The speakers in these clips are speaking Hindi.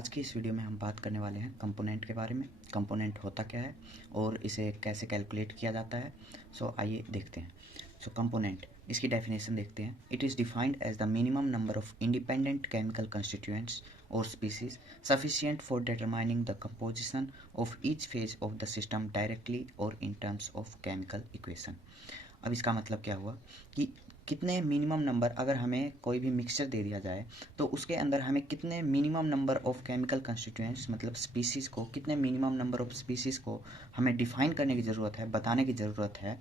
आज की इस वीडियो में हम बात करने वाले हैं कंपोनेंट के बारे में। कंपोनेंट होता क्या है और इसे कैसे कैलकुलेट किया जाता है। आइए देखते हैं। कंपोनेंट, इसकी डेफिनेशन देखते हैं। It is defined as the minimum number of independent chemical constituents और species sufficient for determining the composition of each phase of the system directly और in terms of chemical equation. अब इसका मतलब क्या हुआ कि कितने मिनिमम नंबर, अगर हमें कोई भी मिक्सचर दे दिया जाए तो उसके अंदर हमें कितने minimum number of chemical constituents मतलब स्पीसीज़ को, कितने मिनिमम नंबर ऑफ स्पीसीज़ को हमें डिफाइन करने की ज़रूरत है, बताने की ज़रूरत है,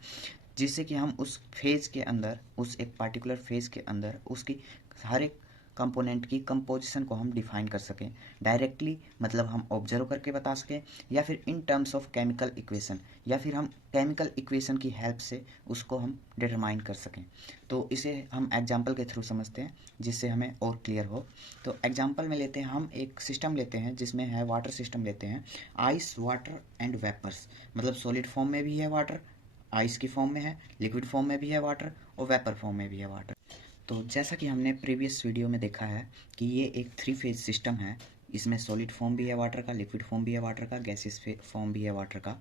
जिससे कि हम उस फेज़ के अंदर, उस एक पार्टिकुलर फेज़ के अंदर उसकी हर एक कंपोनेंट की कंपोजिशन को हम डिफाइन कर सकें डायरेक्टली, मतलब हम ऑब्जर्व करके बता सकें, या फिर इन टर्म्स ऑफ केमिकल इक्वेशन, या फिर हम केमिकल इक्वेशन की हेल्प से उसको हम डिटरमाइन कर सकें। तो इसे हम एग्जांपल के थ्रू समझते हैं जिससे हमें और क्लियर हो। तो एग्जांपल में लेते हैं, हम एक सिस्टम लेते हैं जिसमें है वाटर सिस्टम लेते हैं। आइस, वाटर एंड वेपर्स, मतलब सॉलिड फॉर्म में भी है वाटर, आइस की फॉर्म में है, लिक्विड फॉर्म में भी है वाटर, और वेपर फॉर्म में भी है वाटर। तो जैसा कि हमने प्रीवियस वीडियो में देखा है कि ये एक 3 फेज सिस्टम है। इसमें सॉलिड फॉर्म भी है वाटर का, लिक्विड फॉर्म भी है वाटर का, गैसेस फॉर्म भी है वाटर का।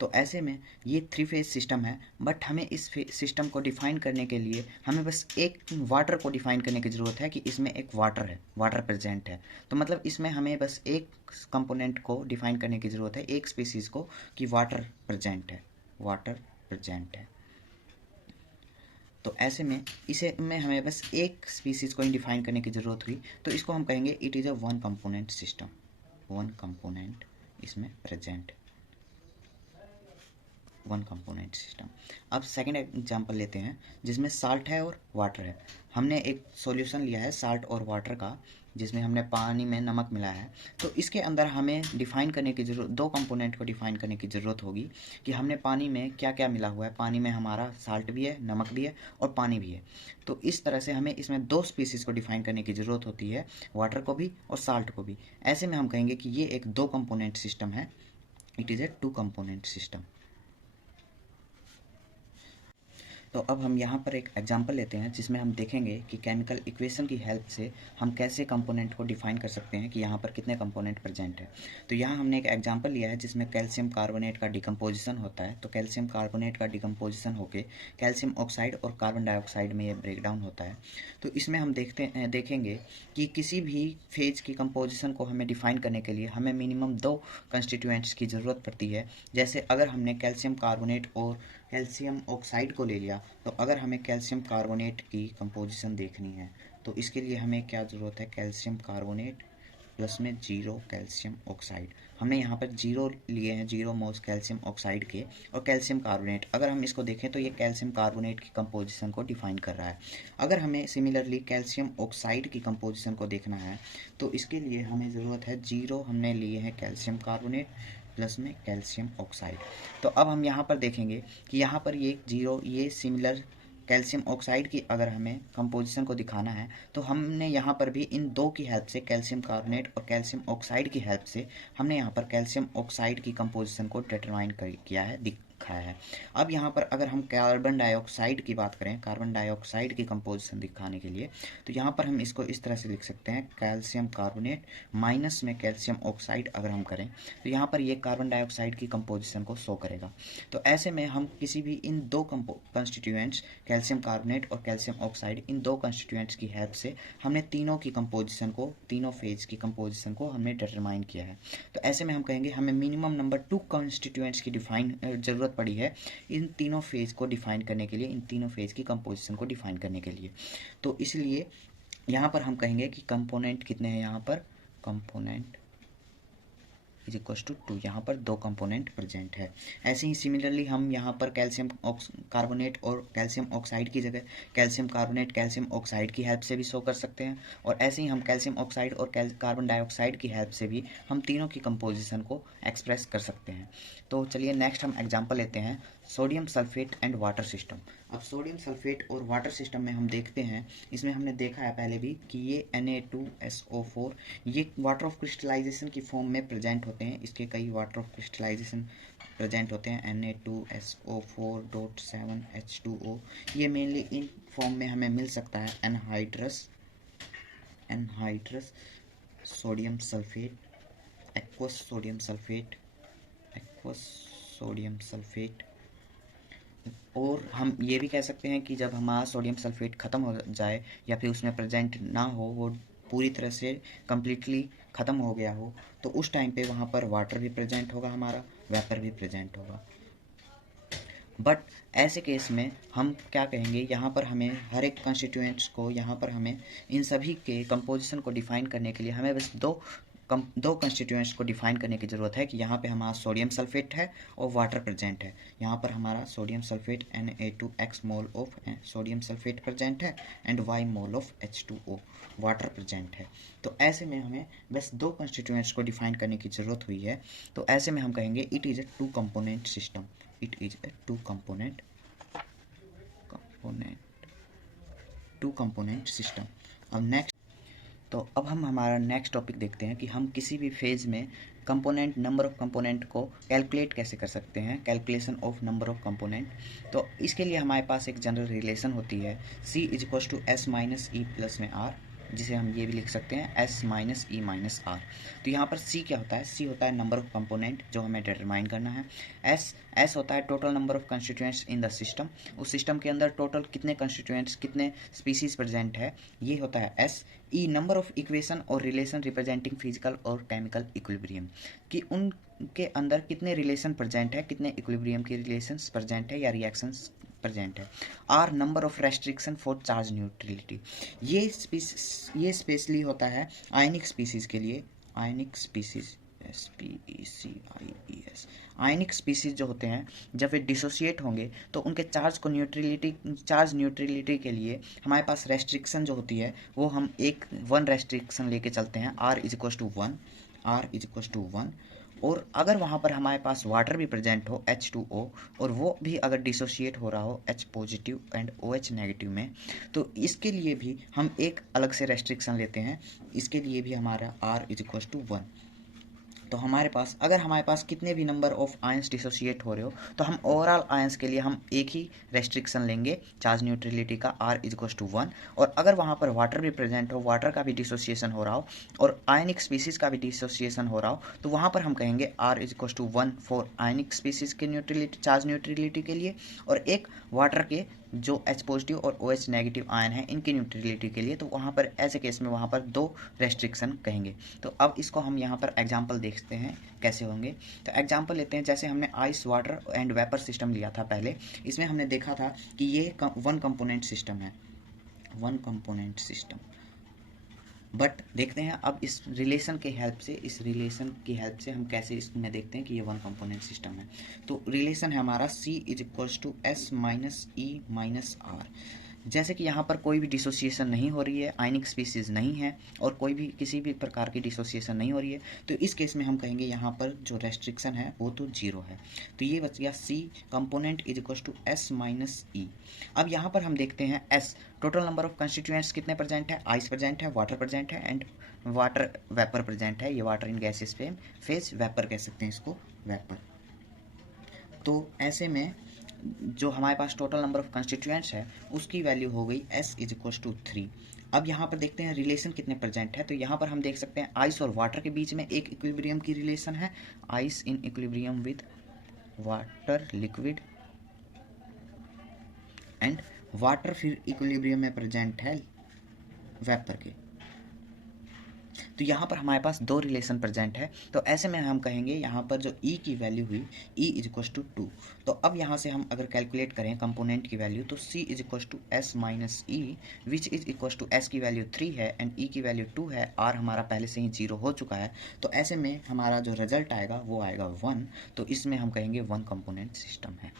तो ऐसे में ये 3 फेज सिस्टम है, बट हमें इस सिस्टम को डिफाइन करने के लिए हमें बस एक वाटर को डिफाइन करने की ज़रूरत है कि इसमें एक वाटर है, वाटर प्रेजेंट है। तो मतलब इसमें हमें बस एक कंपोनेंट को डिफाइन करने की ज़रूरत है, एक स्पीसीज़ को, कि वाटर प्रेजेंट है, वाटर प्रेजेंट है। तो ऐसे में इसे में हमें बस एक स्पीसीज़ को ही डिफाइन करने की ज़रूरत हुई, तो इसको हम कहेंगे it is a one component system. One component इसमें प्रेजेंट, वन कंपोनेंट सिस्टम। अब सेकंड एग्जांपल लेते हैं जिसमें साल्ट है और वाटर है। हमने एक सॉल्यूशन लिया है साल्ट और वाटर का, जिसमें हमने पानी में नमक मिलाया है। तो इसके अंदर हमें डिफ़ाइन करने की ज़रूरत, दो कंपोनेंट को डिफ़ाइन करने की ज़रूरत होगी कि हमने पानी में क्या क्या मिला हुआ है। पानी में हमारा साल्ट भी है, नमक भी है और पानी भी है। तो इस तरह से हमें इसमें दो स्पीसीज़ को डिफ़ाइन करने की ज़रूरत होती है, वाटर को भी और साल्ट को भी। ऐसे में हम कहेंगे कि ये एक दो कंपोनेंट सिस्टम है, it is a two component system. तो अब हम यहाँ पर एक एग्जांपल लेते हैं जिसमें हम देखेंगे कि केमिकल इक्वेशन की हेल्प से हम कैसे कंपोनेंट को डिफाइन कर सकते हैं कि यहाँ पर कितने कंपोनेंट प्रेजेंट है। तो यहाँ हमने एक एग्जांपल लिया है जिसमें कैल्शियम कार्बोनेट का डिकम्पोजिशन होता है। तो कैल्शियम कार्बोनेट का डिकम्पोजिशन होकर कैल्शियम ऑक्साइड और कार्बन डाइऑक्साइड में ये ब्रेक डाउन होता है। तो इसमें हम देखेंगे कि किसी भी फेज की कंपोजिशन को हमें डिफाइन करने के लिए हमें मिनिमम दो कंस्टिट्यूएंट्स की ज़रूरत पड़ती है। जैसे अगर हमने कैल्शियम कार्बोनेट और कैल्शियम ऑक्साइड को ले लिया, तो अगर हमें कैल्शियम कार्बोनेट की कंपोजिशन देखनी है तो इसके लिए हमें क्या ज़रूरत है, कैल्शियम कार्बोनेट प्लस में 0 कैल्शियम ऑक्साइड। हमने यहाँ पर 0 लिए हैं, 0 मोल्स कैल्शियम ऑक्साइड के, और कैल्शियम कार्बोनेट, अगर हम इसको देखें तो ये कैल्शियम कार्बोनेट की कंपोजिशन को डिफाइन कर रहा है। अगर हमें सिमिलरली कैल्शियम ऑक्साइड की कंपोजिशन को देखना है तो इसके लिए हमें ज़रूरत है 0 हमने लिए हैं कैल्शियम कार्बोनेट प्लस में कैल्शियम ऑक्साइड। तो अब हम यहाँ पर देखेंगे कि यहाँ पर ये 0, ये सिमिलर कैल्शियम ऑक्साइड की अगर हमें कंपोजिशन को दिखाना है तो हमने यहाँ पर भी इन दो की हेल्प से, कैल्शियम कार्बोनेट और कैल्शियम ऑक्साइड की हेल्प से, हमने यहाँ पर कैल्शियम ऑक्साइड की कंपोजिशन को डिटरमाइन किया है, दिखाया है। अब यहाँ पर अगर हम कार्बन डाइऑक्साइड की बात करें, कार्बन डाइऑक्साइड की कंपोजिशन दिखाने के लिए, तो यहाँ पर हम इसको इस तरह से लिख सकते हैं, कैल्शियम कार्बोनेट माइनस में कैल्शियम ऑक्साइड अगर हम करें तो यहाँ पर ये कार्बन डाइऑक्साइड की कंपोजिशन को शो करेगा। तो ऐसे में हम किसी भी इन दो कंस्टिट्यूएंट्स, कैल्शियम कार्बोनेट और कैल्शियम ऑक्साइड, इन दो कंस्टिट्यूएंट्स की हेल्प से हमने तीनों की कंपोजिशन को, तीनों फेज की कंपोजिशन को हमने डिटरमाइन किया है। तो ऐसे में हम कहेंगे हमें मिनिमम नंबर 2 कंस्टिट्यूएंट्स की ज़रूरत पड़ी है इन तीनों फेज को डिफाइन करने के लिए, इन तीनों फेज की कंपोजिशन को डिफाइन करने के लिए। तो इसलिए यहाँ पर हम कहेंगे कि कंपोनेंट कितने हैं, यहाँ पर कंपोनेंट इज इक्वल टू 2, यहाँ पर दो कंपोनेंट प्रेजेंट है। ऐसे ही सिमिलरली हम यहाँ पर कैल्शियम कार्बोनेट और कैल्शियम ऑक्साइड की जगह कैल्शियम कार्बोनेट कैल्शियम ऑक्साइड की हेल्प से भी शो कर सकते हैं, और ऐसे ही हम कैल्शियम ऑक्साइड और कार्बन डाइऑक्साइड की हेल्प से भी हम तीनों की कंपोजिशन को एक्सप्रेस कर सकते हैं। तो चलिए नेक्स्ट हम एग्जाम्पल लेते हैं, sodium sulphate and water system. अब सोडियम सल्फेट और वाटर सिस्टम में हम देखते हैं, इसमें हमने देखा है पहले भी कि ये Na2SO4 ये वाटर ऑफ क्रिस्टलाइजेशन की फॉर्म में प्रेजेंट होते हैं। इसके कई वाटर ऑफ क्रिस्टलाइजेशन प्रेजेंट होते हैं, Na2SO4.7H2O। ये मेनली इन फॉर्म में हमें मिल सकता है anhydrous sodium sulphate, aqueous sodium sulphate, aqueous sodium sulphate. और हम ये भी कह सकते हैं कि जब हमारा सोडियम सल्फेट ख़त्म हो जाए या फिर उसमें प्रेजेंट ना हो, वो पूरी तरह से कम्प्लीटली ख़त्म हो गया हो, तो उस टाइम पे वहाँ पर वाटर भी प्रेजेंट होगा, हमारा वेपर भी प्रेजेंट होगा। बट ऐसे केस में हम क्या कहेंगे, यहाँ पर हमें हर एक कंस्टिट्यूएंट्स को, यहाँ पर हमें इन सभी के कंपोजिशन को डिफ़ाइन करने के लिए हमें बस दो कंस्टिट्यूएंट्स को डिफ़ाइन करने की ज़रूरत है कि यहाँ पे हमारा सोडियम सल्फेट है और वाटर प्रेजेंट है। यहाँ पर हमारा sodium sulphate Na2X mole of sodium sulphate present है and Y mole of H2O water present है। तो ऐसे में हमें बस दो कंस्टिट्यूएंट्स को डिफ़ाइन करने की ज़रूरत हुई है। तो ऐसे में हम कहेंगे it is a two component system. It is a two component system। अब नेक्स्ट, तो अब हम हमारा नेक्स्ट टॉपिक देखते हैं कि हम किसी भी फेज में कंपोनेंट, नंबर ऑफ कंपोनेंट को कैलकुलेट कैसे कर सकते हैं, calculation of number of component. तो इसके लिए हमारे पास एक जनरल रिलेशन होती है C is equal to S minus E plus में R, जिसे हम ये भी लिख सकते हैं S minus E minus R. तो यहाँ पर C क्या होता है, C होता है नंबर ऑफ कंपोनेंट जो हमें डिटरमाइन करना है। S होता है total number of constituents in the system, उस सिस्टम के अंदर टोटल कितने कंस्टिट्यूएंट्स, कितने स्पीसीज प्रेजेंट है, ये होता है S। E number of equation और रिलेशन रिप्रेजेंटिंग फिजिकल और केमिकल इक्विलिब्रियम, कि उनके अंदर कितने रिलेशन प्रेजेंट है, कितने इक्विलिब्रियम के रिलेशंस प्रेजेंट है या रिएक्शंस प्रेजेंट है। R number of restriction for charge neutrality, ये स्पेशली होता है आयनिक स्पीसीज के लिए। Ionic species SPECIES, ionic species जो होते हैं जब वे डिसोसिएट होंगे तो उनके चार्ज न्यूट्रलिटी के लिए हमारे पास रेस्ट्रिक्शन जो होती है वो हम वन रेस्ट्रिक्शन लेके चलते हैं, R इज इक्वल टू 1। और अगर वहाँ पर हमारे पास वाटर भी प्रेजेंट हो H2O, और वो भी अगर डिसोशिएट हो रहा हो H positive and OH negative में, तो इसके लिए भी हम एक अलग से रेस्ट्रिक्शन लेते हैं। इसके लिए भी हमारा R इज इक्वल टू 1। तो हमारे पास अगर हमारे पास कितने भी नंबर ऑफ आयंस डिसोसिएट हो रहे हो, तो हम ओवरऑल आयंस के लिए हम एक ही रेस्ट्रिक्शन लेंगे चार्ज न्यूट्रलिटी का, R इज इक्वल टू 1। और अगर वहाँ पर वाटर भी प्रेजेंट हो, वाटर का भी डिसोसिएशन हो रहा हो और आयनिक स्पीसीज का भी डिसोसिएशन हो रहा हो, तो वहाँ पर हम कहेंगे R is equal to 1 for ionic species के न्यूट्रलिटी, चार्ज न्यूट्रलिटी के लिए, और एक वाटर के जो H पॉजिटिव और OH नेगेटिव आयन है इनकी न्यूट्रलिटी के लिए। तो वहाँ पर ऐसे केस में वहाँ पर दो रेस्ट्रिक्शन कहेंगे। तो अब इसको हम यहाँ पर एग्जांपल देखते हैं कैसे होंगे। तो एग्जांपल लेते हैं, जैसे हमने ice, water and vapour system लिया था पहले, इसमें हमने देखा था कि ये वन कंपोनेंट सिस्टम है, वन कंपोनेंट सिस्टम। बट देखते हैं अब इस रिलेशन की हेल्प से हम कैसे इसमें देखते हैं कि ये वन कंपोनेंट सिस्टम है। तो रिलेशन है हमारा C is equals to S minus E minus R. जैसे कि यहाँ पर कोई भी डिसोसिएशन नहीं हो रही है, आयनिक स्पीसीज नहीं है और कोई भी किसी भी प्रकार की डिसोसिएशन नहीं हो रही है, तो इस केस में हम कहेंगे यहाँ पर जो रेस्ट्रिक्शन है वो तो जीरो है। तो ये बच गया C component is equal to S minus E. अब यहाँ पर हम देखते हैं S total number of constituents कितने प्रेजेंट है, आइस प्रेजेंट है, वाटर प्रेजेंट है एंड वाटर वेपर प्रेजेंट है। ये water in gases phase vapour कह सकते हैं इसको, वेपर। तो ऐसे में जो हमारे पास टोटल नंबर ऑफ कंस्टिट्यूएंट्स है उसकी वैल्यू हो गई S इज इक्वल टू 3। अब यहाँ पर देखते हैं रिलेशन कितने प्रेजेंट है। तो यहाँ पर हम देख सकते हैं आइस और वाटर के बीच में एक इक्विलिब्रियम की रिलेशन है, ice in equilibrium with water liquid, and water फिर इक्विलिब्रियम में प्रेजेंट है वेपर के। तो यहाँ पर हमारे पास दो रिलेशन प्रेजेंट है। तो ऐसे में हम कहेंगे यहाँ पर जो E की वैल्यू हुई E इज इक्वल टू 2। तो अब यहाँ से हम अगर कैलकुलेट करें कंपोनेंट की वैल्यू, तो C is equal to S minus E which is equal to S की वैल्यू 3 है एंड E की वैल्यू 2 है, R हमारा पहले से ही 0 हो चुका है। तो ऐसे में हमारा जो रिजल्ट आएगा वो आएगा 1। तो इसमें हम कहेंगे वन कंपोनेंट सिस्टम है,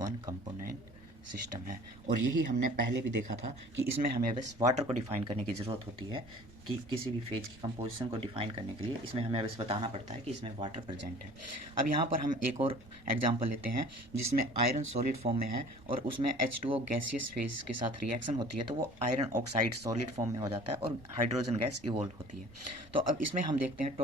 वन कंपोनेंट सिस्टम है। और यही हमने पहले भी देखा था कि इसमें हमें बस वाटर को डिफाइन करने की ज़रूरत होती है, कि किसी भी फेज की कंपोजिशन को डिफाइन करने के लिए इसमें हमें बस बताना पड़ता है कि इसमें वाटर प्रेजेंट है। अब यहाँ पर हम एक और एग्जांपल लेते हैं जिसमें आयरन सॉलिड फॉर्म में है और उसमें H2O गैसियस फेज के साथ रिएक्शन होती है, तो वो आयरन ऑक्साइड सॉलिड फॉर्म में हो जाता है और हाइड्रोजन गैस इवोल्व होती है। तो अब इसमें हम देखते हैं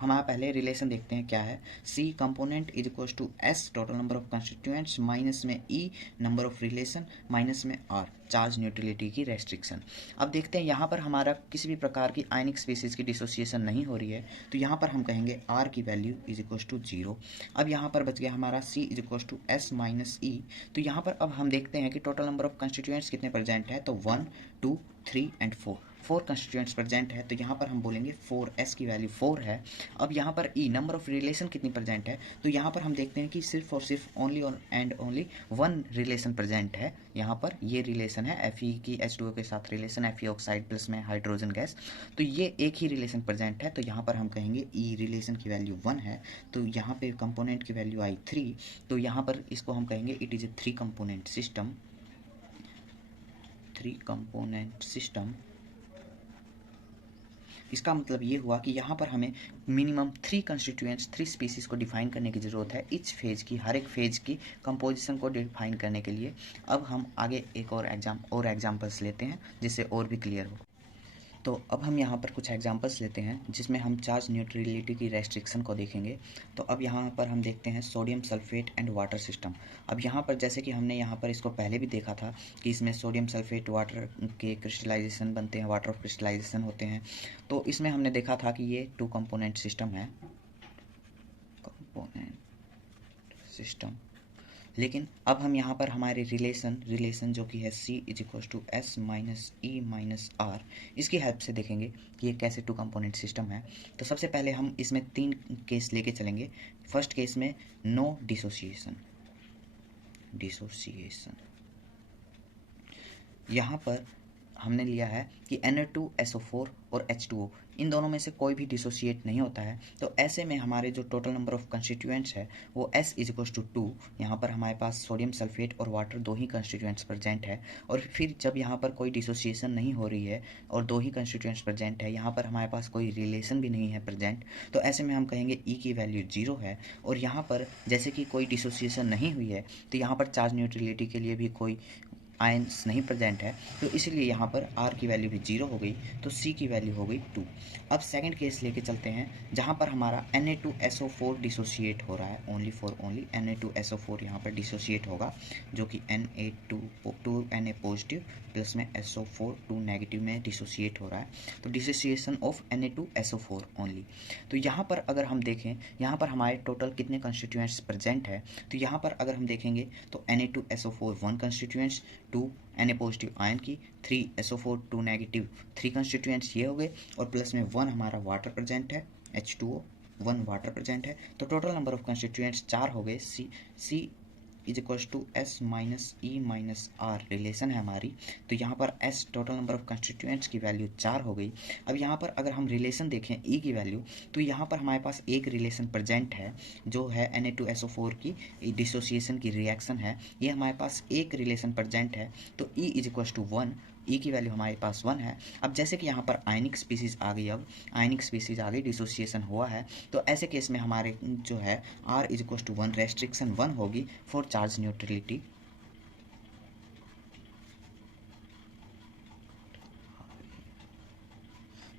हमारा पहले रिलेशन देखते हैं क्या है। C component is equal to S total number of constituents minus में E number of of relation minus में आर, चार्ज न्यूट्रलिटी की रेस्ट्रिक्शन। अब देखते हैं यहाँ पर हमारा किसी भी प्रकार की आयनिक स्पीसीज की डिसोसिएशन नहीं हो रही है, तो यहाँ पर हम कहेंगे आर की वैल्यू इज इक्वल टू 0। अब यहाँ पर बच गया हमारा C is equal to S minus E. तो यहाँ पर अब हम देखते हैं कि टोटल नंबर ऑफ कंस्टिट्यूएंट्स कितने प्रेजेंट है, तो 1 2 3 एंड 4 कंस्टिट्यूएंट्स प्रेजेंट है, तो यहाँ पर हम बोलेंगे 4s की वैल्यू 4 है। अब यहाँ पर ई नंबर ऑफ रिलेशन कितनी प्रेजेंट है, तो यहाँ पर हम देखते हैं कि सिर्फ और सिर्फ only and only 1 relation present है। यहाँ पर ये रिलेशन है Fe की H2O के साथ रिलेशन, Fe ऑक्साइड प्लस में हाइड्रोजन गैस, तो ये एक ही रिलेशन प्रेजेंट है। तो यहाँ पर हम कहेंगे ई रिलेशन की वैल्यू 1 है, तो यहाँ पे कंपोनेंट की वैल्यू आई 3, तो यहाँ पर इसको हम कहेंगे it is A 3 component system, 3 component system. इसका मतलब ये हुआ कि यहाँ पर हमें मिनिमम 3 कंस्टिट्यूएंट्स 3 स्पीसीज़ को डिफाइन करने की ज़रूरत है इच फेज की, हर एक फेज की कंपोजिशन को डिफाइन करने के लिए। अब हम आगे एक और एग्जाम्पल्स लेते हैं जिससे और भी क्लियर हो। तो अब हम यहाँ पर कुछ एग्जांपल्स लेते हैं जिसमें हम चार्ज न्यूट्रलिटी की रेस्ट्रिक्शन को देखेंगे। तो अब यहाँ पर हम देखते हैं sodium sulphate and water system. अब यहाँ पर जैसे कि हमने यहाँ पर इसको पहले भी देखा था कि इसमें सोडियम सल्फेट वाटर के क्रिस्टलाइजेशन बनते हैं, वाटर ऑफ क्रिस्टलाइजेशन होते हैं। तो इसमें हमने देखा था कि ये 2 कंपोनेंट सिस्टम है, कंपोनेंट सिस्टम। लेकिन अब हम यहाँ पर हमारे रिलेशन जो कि है C is equal to S minus E minus R, इसकी हेल्प से देखेंगे कि ये कैसे 2 कंपोनेंट सिस्टम है। तो सबसे पहले हम इसमें 3 केस लेके चलेंगे। फर्स्ट केस में नो डिसोसिएशन, यहाँ पर हमने लिया है कि Na2SO4 और H2O इन दोनों में से कोई भी डिसोसिएट नहीं होता है। तो ऐसे में हमारे जो टोटल नंबर ऑफ कंस्टिट्यूएंट्स है वो S इज इक्वल टू 2। यहाँ पर हमारे पास सोडियम सल्फेट और वाटर 2 ही कंस्टिट्यूएंट्स प्रेजेंट है। और फिर जब यहाँ पर कोई डिसोसिएशन नहीं हो रही है और 2 ही कंस्टिट्यूएंट्स प्रेजेंट है, यहाँ पर हमारे पास कोई रिलेशन भी नहीं है प्रेजेंट, तो ऐसे में हम कहेंगे E की वैल्यू 0 है। और यहाँ पर जैसे कि कोई डिसोसिएशन नहीं हुई है तो यहाँ पर चार्ज न्यूट्रलिटी के लिए भी कोई आयंस नहीं प्रेजेंट है, तो इसलिए यहाँ पर R की वैल्यू भी 0 हो गई, तो C की वैल्यू हो गई 2। अब सेकंड केस लेके चलते हैं जहाँ पर हमारा Na2SO4 डिसोसिएट हो रहा है, ओनली Na2SO4 यहाँ पर डिसोसिएट होगा, जो कि Na पॉजिटिव प्लस में SO4 2 नेगेटिव में डिसोसिएट हो रहा है। तो डिसोसिएशन ऑफ Na2SO4 ओनली। तो यहाँ पर अगर हम देखें, यहाँ पर हमारे टोटल कितने कंस्टिट्यूएंट्स प्रेजेंट है, तो यहाँ पर अगर हम देखेंगे तो Na2SO4 1 constituents, 2 Na positive ion की, 3SO4 2 नेगेटिव 3 कंस्टिट्यूएंट्स ये हो गए, और प्लस में 1 हमारा वाटर प्रेजेंट है, H2O 1 वाटर प्रेजेंट है। तो टोटल नंबर ऑफ कंस्टिट्यूएंट्स 4 हो गए। C is equal to S minus E minus R relation है हमारी, तो यहाँ पर S total number of constituents की वैल्यू 4 हो गई। अब यहाँ पर अगर हम रिलेशन देखें E की वैल्यू, तो यहाँ पर हमारे पास एक रिलेशन प्रेजेंट है जो है Na2SO4 की डिसोसिएशन की रिएक्शन है, ये हमारे पास एक रिलेशन प्रेजेंट है। तो E is equal to 1, E की वैल्यू हमारे पास 1 है। अब जैसे कि यहाँ पर आयनिक स्पीसीज आ गई, अब आयनिक स्पीसीज आ गई, डिसोसिएशन हुआ है, तो ऐसे केस में हमारे जो है R is equal to 1, restriction 1 होगी for charge neutrality.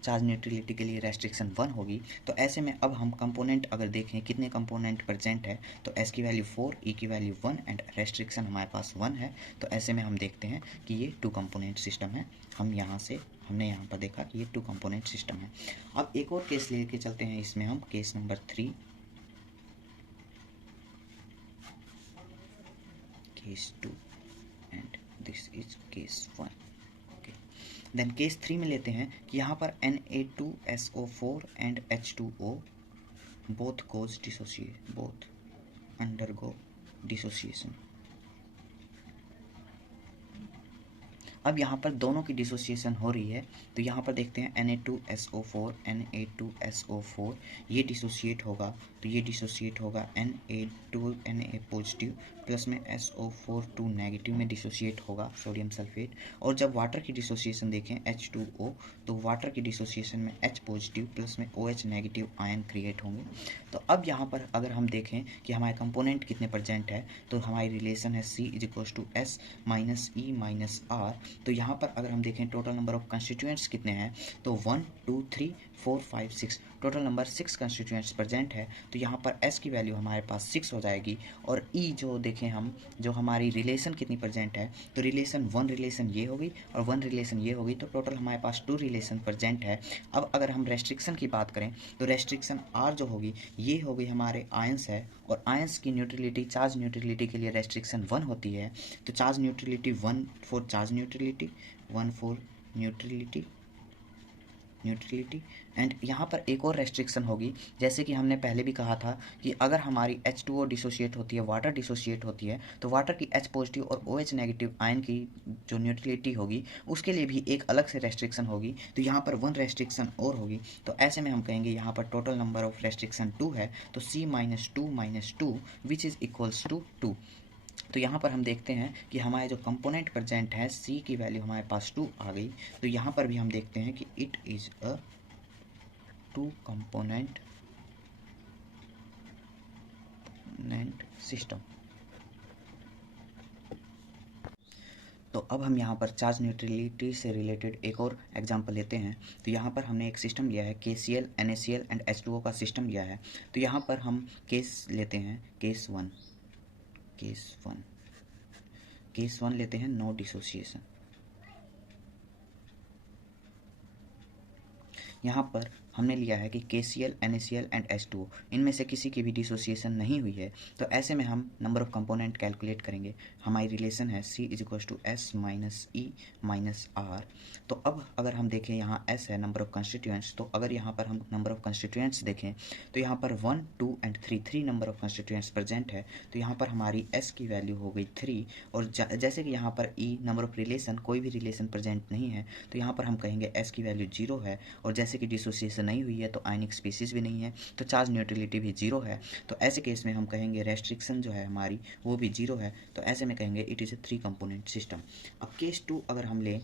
Charge neutrality के लिए रेस्ट्रिक्शन 1 होगी। तो ऐसे में अब हम कंपोनेंट अगर देखें कितने कंपोनेंट प्रेजेंट है, तो S की वैल्यू 4, E की वैल्यू 1 एंड रेस्ट्रिक्शन हमारे पास 1 है। तो ऐसे में हम देखते हैं कि ये 2 कंपोनेंट सिस्टम है। हमने यहाँ पर देखा कि ये 2 कंपोनेंट सिस्टम है। अब एक और केस लेके चलते हैं, इसमें हम case number 3, case 2 and this is case 1। Then case 3 में लेते हैं कि यहाँ पर Na2SO4 and H2O both undergo dissociation. अब यहाँ पर दोनों की डिसोसिएशन हो रही है, तो यहाँ पर देखते हैं Na2SO4 ये डिसोसिएट होगा, तो ये डिसोसिएट होगा Na पॉजिटिव प्लस में SO4 2 नेगेटिव में डिसोसिएट होगा सोडियम सल्फेट। और जब वाटर की डिसोसिएशन देखें H2O, तो वाटर की डिसोसिएशन में H पॉजिटिव प्लस में OH नेगेटिव आयन क्रिएट होंगे। तो अब यहाँ पर अगर हम देखें कि हमारे कंपोनेंट कितने प्रेजेंट है, तो हमारी रिलेशन है C is equal to S minus E minus R. तो यहाँ पर अगर हम देखें टोटल नंबर ऑफ कंस्टिट्यूएंट्स कितने हैं, तो 1 2 3 4 5 6 टोटल नंबर 6 कंस्टिट्यूएंट्स प्रेजेंट है, तो यहाँ पर S की वैल्यू हमारे पास 6 हो जाएगी। और E जो देखें हम, जो हमारी रिलेशन कितनी प्रेजेंट है, तो रिलेशन 1 रिलेशन ये होगी और 1 रिलेशन ये होगी, तो टोटल हमारे पास 2 रिलेशन प्रेजेंट है। अब अगर हम रेस्ट्रिक्शन की बात करें तो रेस्ट्रिक्शन R जो होगी ये होगी हमारे आयंस है, और आयंस की न्यूट्रलिटी, चार्ज न्यूट्रलिटी के लिए रेस्ट्रिक्शन 1 होती है। तो charge neutrality 1 for charge neutrality, 1 for neutrality and यहाँ पर एक और रेस्ट्रिक्शन होगी, जैसे कि हमने पहले भी कहा था कि अगर हमारी H2O डिसोशिएट होती है, वाटर डिसोशिएट होती है, तो वाटर की H पॉजिटिव और OH नेगेटिव आयन की जो न्यूट्रलिटी होगी उसके लिए भी एक अलग से रेस्ट्रिक्शन होगी। तो यहाँ पर 1 रेस्ट्रिक्शन और होगी, तो ऐसे में हम कहेंगे यहाँ पर टोटल नंबर ऑफ रेस्ट्रिक्शन 2 है, तो C-2 which is equals to 2। तो यहाँ पर हम देखते हैं कि हमारे जो कंपोनेंट प्रेजेंट है C की वैल्यू हमारे पास 2 आ गई। तो यहाँ पर भी हम देखते हैं कि it is a 2 component system. तो अब हम यहाँ पर चार्ज न्यूट्रलिटी से रिलेटेड एक और एग्जांपल लेते हैं। तो यहाँ पर हमने एक सिस्टम लिया है KCl, NaCl एंड H2O का सिस्टम लिया है। तो यहाँ पर हम केस लेते हैं, केस वन लेते हैं, नो डिसोसिएशन। यहाँ पर हमने लिया है कि KCl, NaCl एंड H2O इनमें से किसी की भी डिसोसिएशन नहीं हुई है, तो ऐसे में हम नंबर ऑफ कंपोनेंट कैलकुलेट करेंगे। हमारी रिलेशन है C=S-E-R। तो अब अगर हम देखें यहाँ S है नंबर ऑफ कंस्टिट्यूएंट्स, तो अगर यहाँ पर हम नंबर ऑफ कंस्टिट्यूएंट्स देखें तो यहाँ पर 1, 2 and 3 number of constituents present है। तो यहाँ पर हमारी S की वैल्यू हो गई 3, और जैसे कि यहाँ पर E नंबर ऑफ रिलेशन, कोई भी रिलेशन प्रेजेंट नहीं है, तो यहाँ पर हम कहेंगे S की वैल्यू 0 है, और जैसे कि डिसोसिएशन नहीं हुई है तो आयनिक स्पीसीज भी नहीं है, तो चार्ज न्यूट्रलिटी भी 0 है। तो ऐसे केस में हम कहेंगे रेस्ट्रिक्शन जो है हमारी वो भी 0 है, तो ऐसे में कहेंगे it is A 3 component system. अब केस 2 अगर हम लें,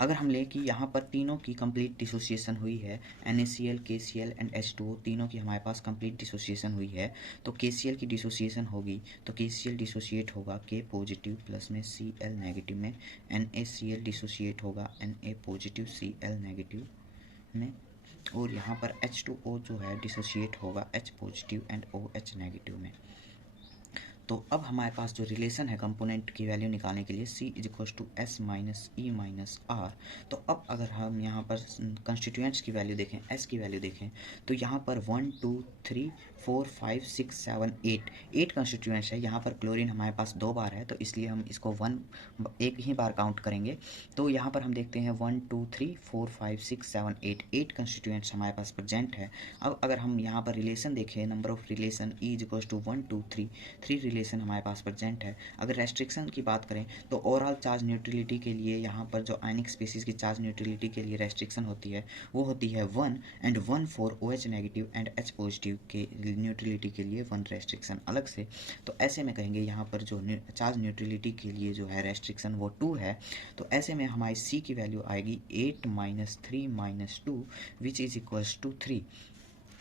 अगर हम लें कि यहाँ पर तीनों की कंप्लीट डिसोसिएशन हुई है, NaCl, KCl एंड H2O तीनों की हमारे पास कंप्लीट डिसोसिएशन हुई है, तो KCl की डिसोसिएशन होगी तो KCl डिसोसिएट होगा K पॉजिटिव प्लस में Cl नेगेटिव में, NaCl डिसोसिएट होगा Na पॉजिटिव Cl नेगेटिव में, और यहाँ पर H2O जो है डिसोसिएट होगा H positive and OH negative में। तो अब हमारे पास जो रिलेशन है कंपोनेंट की वैल्यू निकालने के लिए C=S-E-R। तो अब अगर हम यहाँ पर कंस्टिट्यूएंट्स की वैल्यू देखें, S की वैल्यू देखें, तो यहाँ पर 1, 2, 3, 4, 5, 6, 7, 8 कंस्टिट्यूएंट्स है। यहाँ पर क्लोरीन हमारे पास 2 बार है, तो इसलिए हम इसको एक ही बार काउंट करेंगे। तो यहाँ पर हम देखते हैं 1, 2, 3, 4, 5, 6, 7, 8 कंस्टिट्यूएंट्स हमारे पास प्रेजेंट है। अब अगर हम यहाँ पर रिलेशन देखें, number of relation E=1, 2, 3 relation हमारे पास प्रेजेंट है। अगर रेस्ट्रिक्शन की बात करें तो ओवरऑल चार्ज न्यूट्रलिटी के लिए यहाँ पर जो आयनिक स्पीसीज की चार्ज न्यूट्रलिटी के लिए रेस्ट्रिक्शन होती है वो होती है 1 and 1 for OH negative and H positive के न्यूट्रलिटी के लिए 1 रेस्ट्रिक्शन अलग से। तो ऐसे में कहेंगे यहाँ पर जो चार्ज न्यूट्रलिटी के लिए जो है रेस्ट्रिक्शन वो 2 है। तो ऐसे में हमारी C की वैल्यू आएगी 8 - 3 - 2 विच इज़ इक्वल्स टू 3।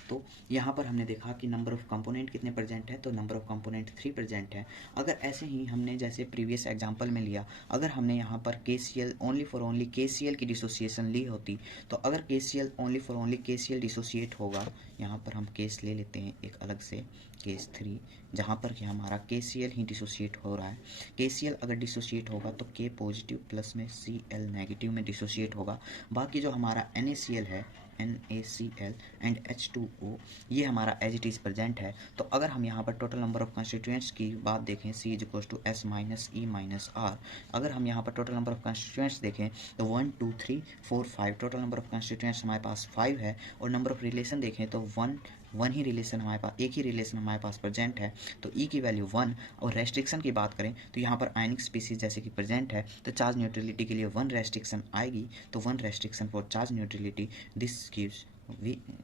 तो यहाँ पर हमने देखा कि नंबर ऑफ कंपोनेंट कितने प्रेजेंट है, तो नंबर ऑफ कंपोनेंट 3 प्रेजेंट है। अगर ऐसे ही हमने जैसे प्रीवियस एग्जांपल में लिया, अगर हमने यहाँ पर KCl ओनली KCl की डिसोसिएशन ली होती, तो अगर KCl ओनली KCl डिसोसिएट होगा, यहाँ पर हम केस ले लेते हैं एक अलग से, केस 3, जहाँ पर कि हमारा KCl ही डिसोसिएट हो रहा है। KCl अगर डिसोसिएट होगा तो K पॉजिटिव प्लस में Cl नेगेटिव में डिसोसिएट होगा। बाकी जो हमारा NaCl है, NaCl एंड H2O ये हमारा एज इट इज़ प्रेजेंट है। तो अगर हम यहाँ पर टोटल नंबर ऑफ कंस्टिट्यूएंट्स की बात देखें, C=S-E-R। अगर हम यहाँ पर टोटल नंबर ऑफ कंस्टिट्यूएंट्स देखें तो 1, 2, 3, 4, 5 टोटल नंबर ऑफ कंस्टिट्यूएंट्स हमारे पास 5 है, और नंबर ऑफ रिलेशन देखें तो 1 ही रिलेशन हमारे पास, एक ही रिलेशन हमारे पास प्रेजेंट है, तो E की वैल्यू 1। और रेस्ट्रिक्शन की बात करें तो यहाँ पर आयनिक स्पीसीज जैसे कि प्रेजेंट है, तो चार्ज न्यूट्रलिटी के लिए 1 रेस्ट्रिक्शन आएगी, तो 1 restriction for charge neutrality, this gives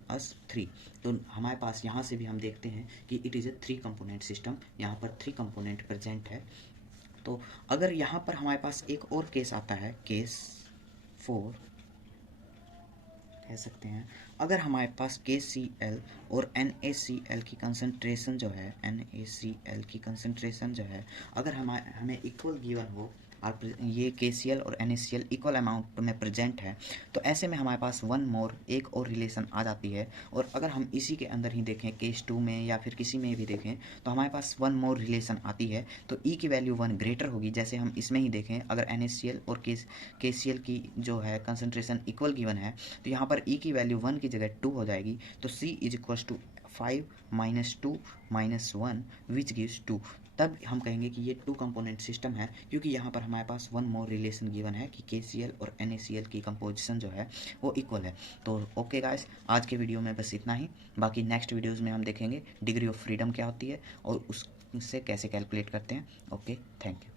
us 3। तो हमारे पास यहाँ से भी हम देखते हैं कि it is A 3 component system, यहाँ पर 3 कंपोनेंट प्रेजेंट है। तो अगर यहाँ पर हमारे पास एक और केस आता है, केस 4 कह सकते हैं, अगर हमारे पास KCl और NaCl की कंसंट्रेशन जो है, NaCl की कंसंट्रेशन जो है अगर हमें इक्वल गिवन हो, ये KCl और NaCl इक्वल अमाउंट में प्रेजेंट है, तो ऐसे में हमारे पास वन मोर एक और रिलेशन आ जाती है। और अगर हम इसी के अंदर ही देखें केस 2 में या फिर किसी में भी देखें तो हमारे पास वन मोर रिलेशन आती है, तो E की वैल्यू 1 ग्रेटर होगी। जैसे हम इसमें ही देखें, अगर NaCl और KCl की जो है कंसनट्रेशन इक्वल गिवन है, तो यहाँ पर E की वैल्यू 1 की जगह 2 हो जाएगी। तो C is equal to 5 - 2 - 1 which gives 2। तब हम कहेंगे कि ये टू कंपोनेंट सिस्टम है, क्योंकि यहाँ पर हमारे पास वन मोर रिलेशन गिवन है कि KCl और NaCl की कंपोजिशन जो है वो इक्वल है। तो ओके गाइस, आज के वीडियो में बस इतना ही। बाकी नेक्स्ट वीडियोज़ में हम देखेंगे डिग्री ऑफ फ्रीडम क्या होती है और उससे कैसे कैलकुलेट करते हैं। Okay, thank you.